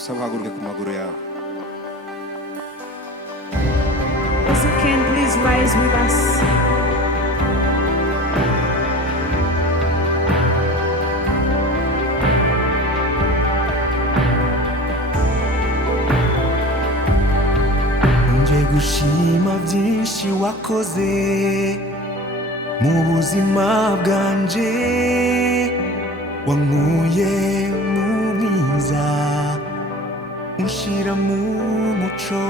ndagusaba uhaguruke ku maguru yawe. As you can, please rise with us. Nje gushima byinshi wakoze mu buzima bwanje, wankuye mu mwiza unshira mu muco,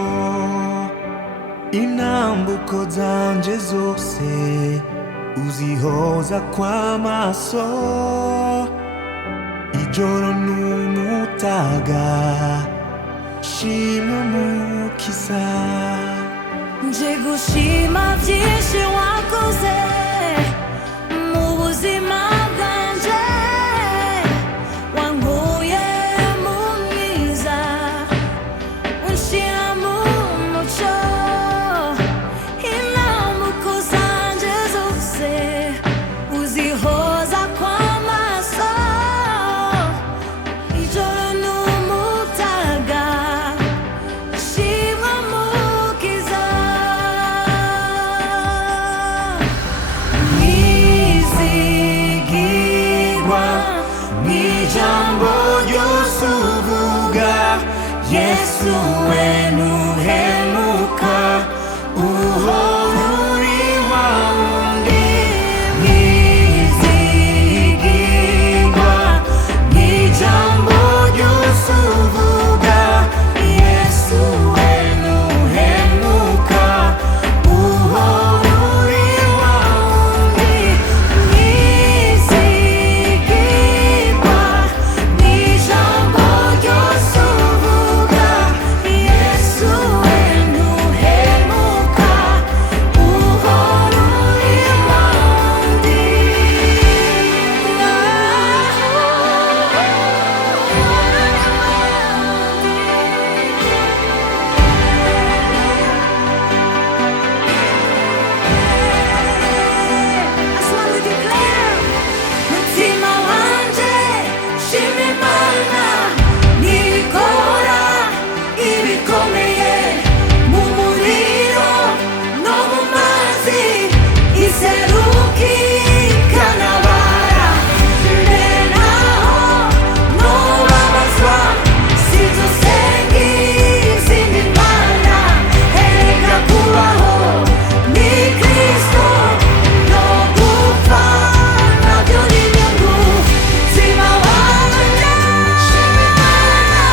intambuko zanje zose uzihoza kw'amaso, ijoro n'umutaga shima umukiza. Nje gushima byinshi wakoze mu buzima bwanje, wankuye mu mwiza unshira mu muco, intambuko zanje zose uzihoza kw'amaso, ijoro n'umutaga shima umukiza. Mwizigirwa Ijambo ryose uvuga, Yesu we ntuhemuka, uhora uri wa wundi. Mwizigirwa ijambo ryose uvuga, Yesu we ntuhemuka, uhora uri wa wundi. Mwizigirwa n'ijambo ryose uvuga, Yesu we ntuhemuka, uhora uri wa wundi. That's why we declare, mutima wanje shima Imana, nikora ibikomeye mu muriro no mu mazi, iseruki ikanabara, mbere naho nobabazwa sinzosenga izindi mana, erega kubaho ni Kristo, no gupfa nabyo ni inyungu. Mutima wanje shima Imana,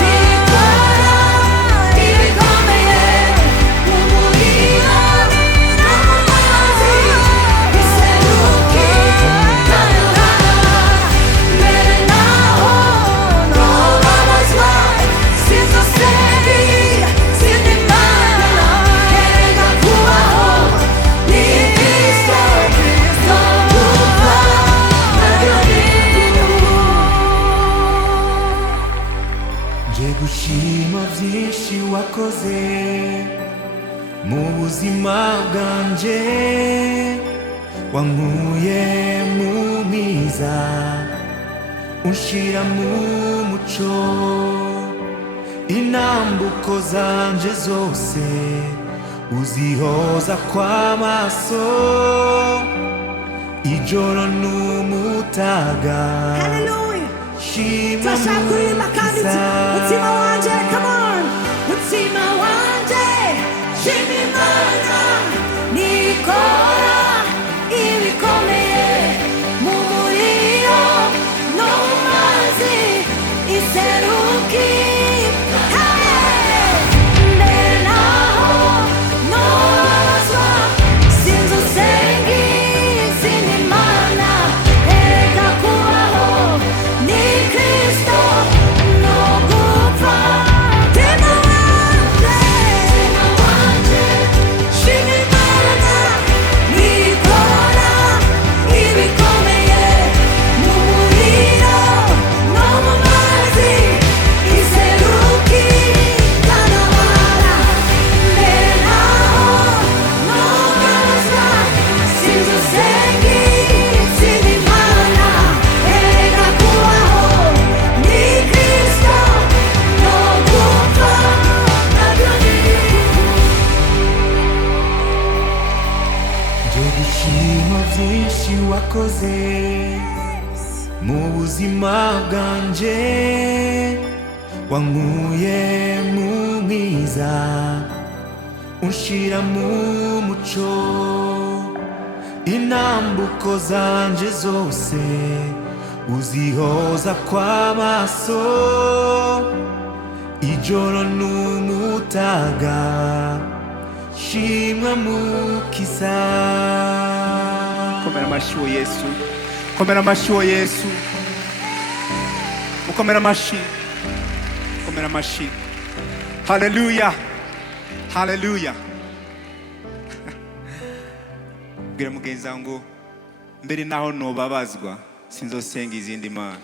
nikora ibikomeye mu muriro no mu mazi, iseruki ikanabara, mbere naho nobabazwa sinzosenga izindi mana, erega kubaho ni Kristo, no gupfa nabyo ni inyungu. Nje gushima byinshi wakoze mu buzima bwanje, wankuye mu mwiza unshira mu muco, intambuko zanje zose uzihoza kw'amaso, ijoro n'umutaga Hallelujah. shima Turashakuririmba kandi umukiza. mutima wanje, come on. Mutima wanje shima Imana, nikora ibikomeye mu muriro no mu mazi, iseruki mbere naho nobabazwa sinzosenga izindi mana, erega kubaho ni Kristo, no gupfa zose mu buzima bwanje wankuye mu mwiza unshira mu muco intambuko zanje zose uzihoza kw'amaso ijoro n'umutaga shimwa mukiza. Komera amashyi uwo Yesu, komera amashyi uwo Yesu, mukomera amashyi, komera amashyi. Haleluya, haleluya. Bwira mugenzi wangu mbere naho nobabazwa sinzosenga izindi mana.